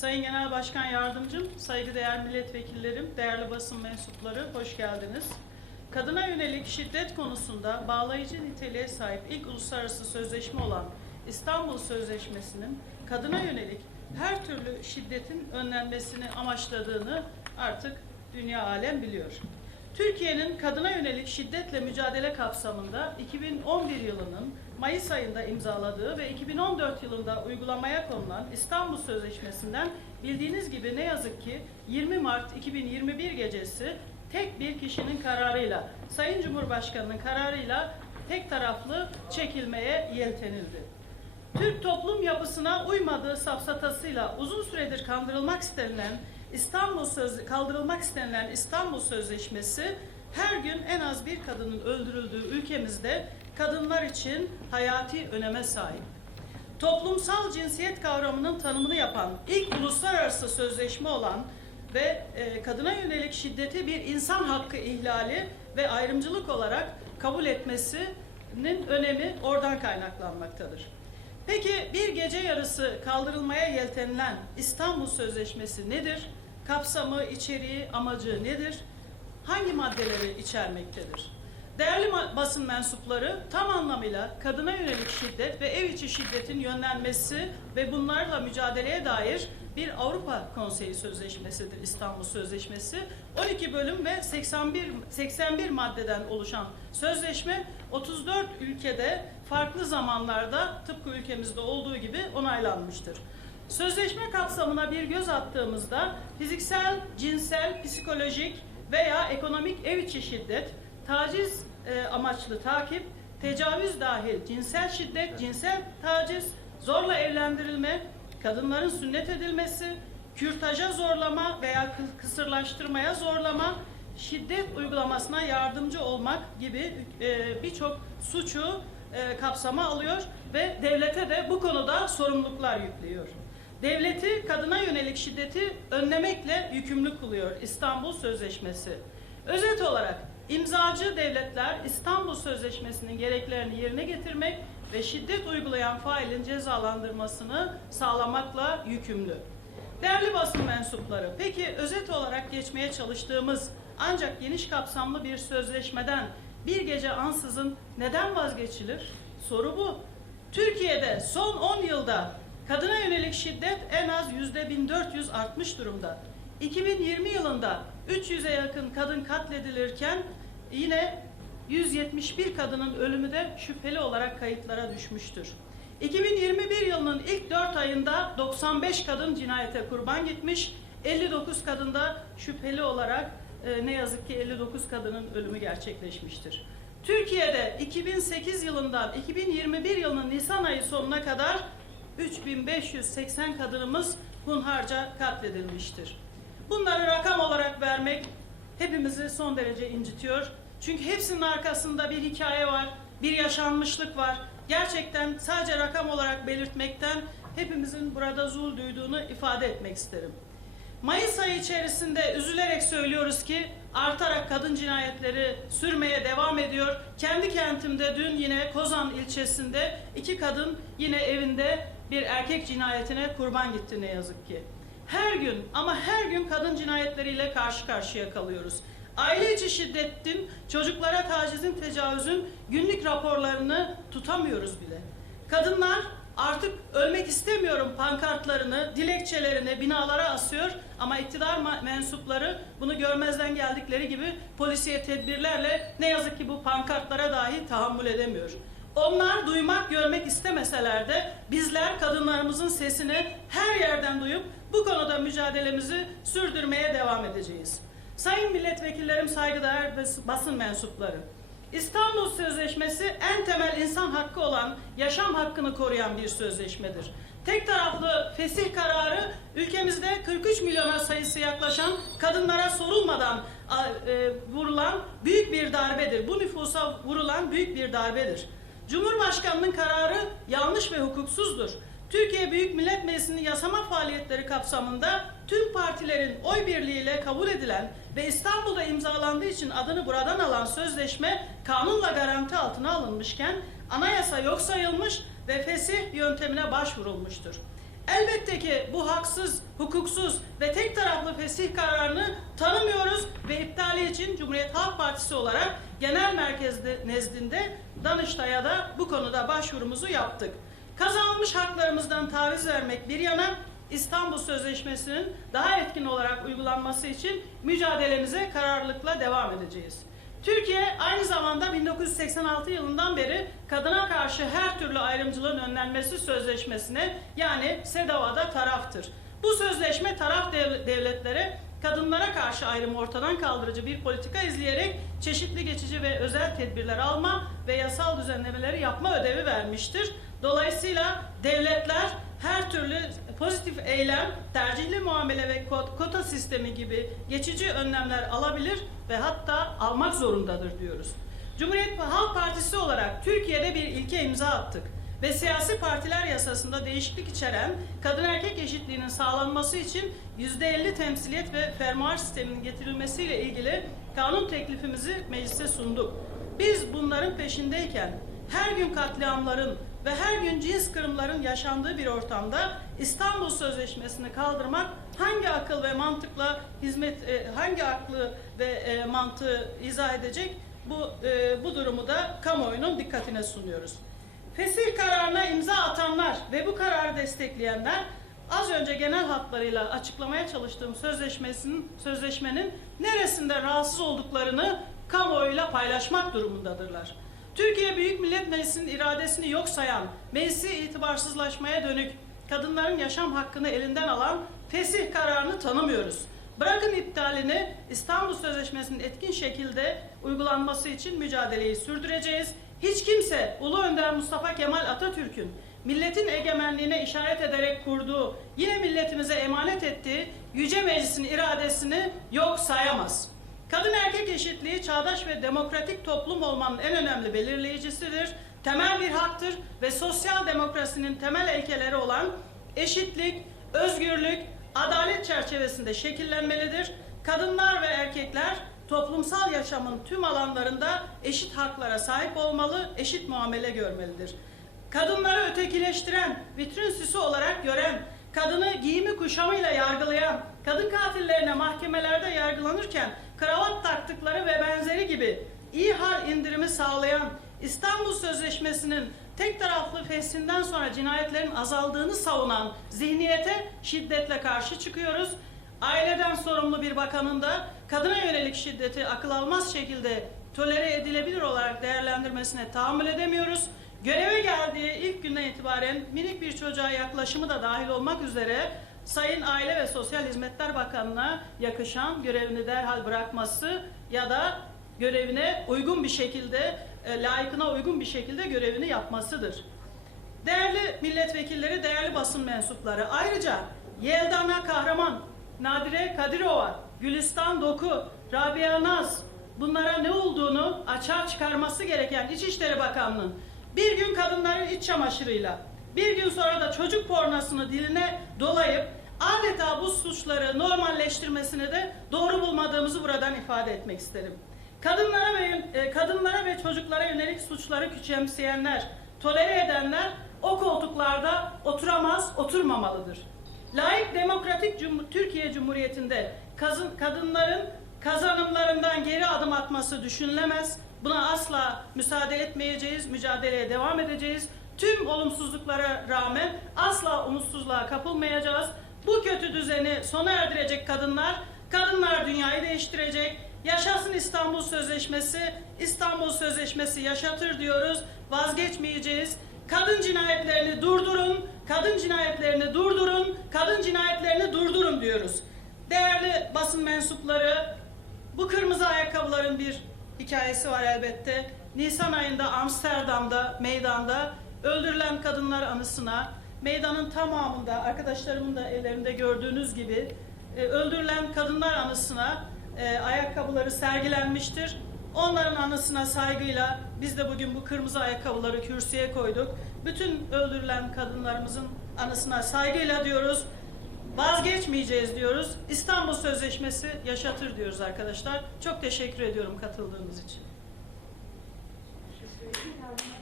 Sayın Genel Başkan Yardımcım, saygıdeğer milletvekillerim, değerli basın mensupları hoş geldiniz. Kadına yönelik şiddet konusunda bağlayıcı niteliğe sahip ilk uluslararası sözleşme olan İstanbul Sözleşmesi'nin kadına yönelik her türlü şiddetin önlenmesini amaçladığını artık dünya alem biliyor. Türkiye'nin kadına yönelik şiddetle mücadele kapsamında 2011 yılının Mayıs ayında imzaladığı ve 2014 yılında uygulamaya konulan İstanbul Sözleşmesi'nden bildiğiniz gibi ne yazık ki 20 Mart 2021 gecesi tek bir kişinin kararıyla, Sayın Cumhurbaşkanı'nın kararıyla tek taraflı çekilmeye yeltenildi. Türk toplum yapısına uymadığı safsatasıyla uzun süredir kandırılmak istenilen İstanbul Söz kaldırılmak istenilen İstanbul Sözleşmesi her gün en az bir kadının öldürüldüğü ülkemizde kadınlar için hayati öneme sahip. Toplumsal cinsiyet kavramının tanımını yapan ilk uluslararası sözleşme olan ve e, kadına yönelik şiddeti bir insan hakkı ihlali ve ayrımcılık olarak kabul etmesinin önemi oradan kaynaklanmaktadır. Peki bir gece yarısı kaldırılmaya yeltenilen İstanbul Sözleşmesi nedir? Kapsamı, içeriği, amacı nedir? Hangi maddeleri içermektedir? Değerli basın mensupları tam anlamıyla kadına yönelik şiddet ve ev içi şiddetin yönlenmesi ve bunlarla mücadeleye dair bir Avrupa Konseyi Sözleşmesi'dir İstanbul Sözleşmesi. 12 bölüm ve 81 81 maddeden oluşan sözleşme 34 ülkede farklı zamanlarda tıpkı ülkemizde olduğu gibi onaylanmıştır. Sözleşme kapsamına bir göz attığımızda fiziksel, cinsel, psikolojik veya ekonomik ev içi şiddet, taciz e, amaçlı takip, tecavüz dahil cinsel şiddet, cinsel taciz, zorla evlendirilme, kadınların sünnet edilmesi, kürtaja zorlama veya kı- kısırlaştırmaya zorlama, şiddet uygulamasına yardımcı olmak gibi e, birçok suçu e, kapsama alıyor ve devlete de bu konuda sorumluluklar yüklüyor. Devleti kadına yönelik şiddeti önlemekle yükümlü kılıyor İstanbul Sözleşmesi. Özet olarak imzacı devletler İstanbul Sözleşmesi'nin gereklerini yerine getirmek ve şiddet uygulayan failin cezalandırmasını sağlamakla yükümlü. Değerli basın mensupları, peki özet olarak geçmeye çalıştığımız ancak geniş kapsamlı bir sözleşmeden bir gece ansızın neden vazgeçilir? Soru bu. Türkiye'de son 10 yılda kadına yönelik şiddet en az yüzde 1400 artmış durumda. 2020 yılında 300'e yakın kadın katledilirken yine 171 kadının ölümü de şüpheli olarak kayıtlara düşmüştür. 2021 yılının ilk 4 ayında 95 kadın cinayete kurban gitmiş, 59 kadında şüpheli olarak e, ne yazık ki 59 kadının ölümü gerçekleşmiştir. Türkiye'de 2008 yılından 2021 yılının Nisan ayı sonuna kadar 3580 kadınımız hunharca katledilmiştir. Bunları rakam olarak vermek hepimizi son derece incitiyor. Çünkü hepsinin arkasında bir hikaye var, bir yaşanmışlık var. Gerçekten sadece rakam olarak belirtmekten hepimizin burada zul duyduğunu ifade etmek isterim. Mayıs ayı içerisinde üzülerek söylüyoruz ki artarak kadın cinayetleri sürmeye devam ediyor. Kendi kentimde dün yine Kozan ilçesinde iki kadın yine evinde bir erkek cinayetine kurban gitti ne yazık ki. Her gün ama her gün kadın cinayetleriyle karşı karşıya kalıyoruz. Aile içi şiddetin, çocuklara tacizin, tecavüzün günlük raporlarını tutamıyoruz bile. Kadınlar artık ölmek istemiyorum pankartlarını, dilekçelerini binalara asıyor ama iktidar mensupları bunu görmezden geldikleri gibi polisiye tedbirlerle ne yazık ki bu pankartlara dahi tahammül edemiyor. Onlar duymak, görmek istemeseler de bizler kadınlarımızın sesini her yerden duyup bu konuda mücadelemizi sürdürmeye devam edeceğiz. Sayın milletvekillerim, saygıdeğer bas- basın mensupları. İstanbul Sözleşmesi en temel insan hakkı olan yaşam hakkını koruyan bir sözleşmedir. Tek taraflı fesih kararı ülkemizde 43 milyona sayısı yaklaşan kadınlara sorulmadan e, vurulan büyük bir darbedir. Bu nüfusa vurulan büyük bir darbedir. Cumhurbaşkanının kararı yanlış ve hukuksuzdur. Türkiye Büyük Millet Meclisi'nin yasama faaliyetleri kapsamında tüm partilerin oy birliğiyle kabul edilen ve İstanbul'da imzalandığı için adını buradan alan sözleşme kanunla garanti altına alınmışken anayasa yok sayılmış ve fesih yöntemine başvurulmuştur. Elbette ki bu haksız, hukuksuz ve tek taraflı fesih kararını tanımıyoruz ve iptali için Cumhuriyet Halk Partisi olarak genel merkez nezdinde Danıştay'a da bu konuda başvurumuzu yaptık. Kazanılmış haklarımızdan taviz vermek bir yana İstanbul Sözleşmesi'nin daha etkin olarak uygulanması için mücadelemize kararlılıkla devam edeceğiz. Türkiye aynı zamanda 1986 yılından beri kadına karşı her türlü ayrımcılığın önlenmesi sözleşmesine yani SEDAVA'da taraftır. Bu sözleşme taraf dev- devletlere kadınlara karşı ayrımı ortadan kaldırıcı bir politika izleyerek çeşitli geçici ve özel tedbirler alma ve yasal düzenlemeleri yapma ödevi vermiştir. Dolayısıyla devletler her türlü pozitif eylem, tercihli muamele ve kot- kota sistemi gibi geçici önlemler alabilir ve hatta almak zorundadır diyoruz. Cumhuriyet Halk Partisi olarak Türkiye'de bir ilke imza attık ve siyasi partiler yasasında değişiklik içeren kadın erkek eşitliğinin sağlanması için %50 temsiliyet ve fermuar sisteminin getirilmesiyle ilgili kanun teklifimizi meclise sunduk. Biz bunların peşindeyken her gün katliamların ve her gün cins kırımların yaşandığı bir ortamda İstanbul Sözleşmesi'ni kaldırmak hangi akıl ve mantıkla hizmet e, hangi aklı ve e, mantığı izah edecek bu e, bu durumu da kamuoyunun dikkatine sunuyoruz. Fesih kararına imza atanlar ve bu kararı destekleyenler az önce genel hatlarıyla açıklamaya çalıştığım sözleşmesinin sözleşmenin neresinde rahatsız olduklarını kamuoyuyla paylaşmak durumundadırlar. Türkiye Büyük Millet Meclisi'nin iradesini yok sayan, meclisi itibarsızlaşmaya dönük, kadınların yaşam hakkını elinden alan fesih kararını tanımıyoruz. Bırakın iptalini İstanbul Sözleşmesi'nin etkin şekilde uygulanması için mücadeleyi sürdüreceğiz. Hiç kimse Ulu Önder Mustafa Kemal Atatürk'ün milletin egemenliğine işaret ederek kurduğu, yine milletimize emanet ettiği Yüce Meclis'in iradesini yok sayamaz. Kadın erkek eşitliği çağdaş ve demokratik toplum olmanın en önemli belirleyicisidir. Temel bir haktır ve sosyal demokrasinin temel ilkeleri olan eşitlik, özgürlük, adalet çerçevesinde şekillenmelidir. Kadınlar ve erkekler toplumsal yaşamın tüm alanlarında eşit haklara sahip olmalı, eşit muamele görmelidir. Kadınları ötekileştiren, vitrin süsü olarak gören, kadını giyimi kuşamıyla yargılayan, kadın katillerine mahkemelerde yargılanırken kravat taktıkları ve benzeri gibi iyi hal indirimi sağlayan İstanbul Sözleşmesi'nin tek taraflı feshinden sonra cinayetlerin azaldığını savunan zihniyete şiddetle karşı çıkıyoruz. Aileden sorumlu bir bakanın da kadına yönelik şiddeti akıl almaz şekilde tolere edilebilir olarak değerlendirmesine tahammül edemiyoruz. Göreve geldiği ilk günden itibaren minik bir çocuğa yaklaşımı da dahil olmak üzere Sayın Aile ve Sosyal Hizmetler Bakanı'na yakışan görevini derhal bırakması ya da görevine uygun bir şekilde, e, layıkına uygun bir şekilde görevini yapmasıdır. Değerli milletvekilleri, değerli basın mensupları, ayrıca Yeldana Kahraman, Nadire Kadirova, Gülistan Doku, Rabia Naz, bunlara ne olduğunu açığa çıkarması gereken İçişleri Bakanlığı'nın bir gün kadınların iç çamaşırıyla, bir gün sonra da çocuk pornosunu diline dolayıp adeta bu suçları normalleştirmesini de doğru bulmadığımızı buradan ifade etmek isterim. Kadınlara ve e, kadınlara ve çocuklara yönelik suçları küçümseyenler, tolere edenler o koltuklarda oturamaz, oturmamalıdır. Layık demokratik Cum- Türkiye Cumhuriyeti'nde kazın- kadınların kazanımlarından geri adım atması düşünülemez. Buna asla müsaade etmeyeceğiz, mücadeleye devam edeceğiz. Tüm olumsuzluklara rağmen asla umutsuzluğa kapılmayacağız. Bu kötü düzeni sona erdirecek kadınlar, kadınlar dünyayı değiştirecek. Yaşasın İstanbul Sözleşmesi, İstanbul Sözleşmesi yaşatır diyoruz, vazgeçmeyeceğiz. Kadın cinayetlerini durdurun, kadın cinayetlerini durdurun, kadın cinayetlerini durdurun diyoruz. Değerli basın mensupları, bu kırmızı ayakkabıların bir hikayesi var elbette. Nisan ayında Amsterdam'da, meydanda öldürülen kadınlar anısına, meydanın tamamında, arkadaşlarımın da ellerinde gördüğünüz gibi e, öldürülen kadınlar anısına e, ayakkabıları sergilenmiştir. Onların anısına saygıyla biz de bugün bu kırmızı ayakkabıları kürsüye koyduk. Bütün öldürülen kadınlarımızın anısına saygıyla diyoruz. Vazgeçmeyeceğiz diyoruz. İstanbul Sözleşmesi yaşatır diyoruz arkadaşlar. Çok teşekkür ediyorum katıldığınız için. Teşekkür ederim.